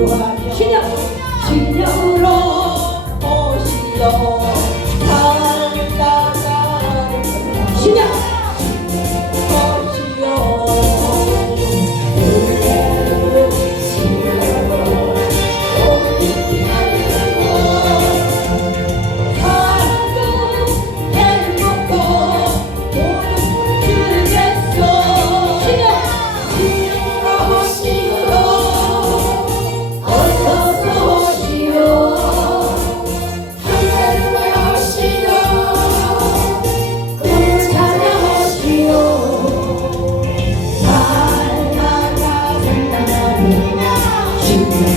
Bye. keep me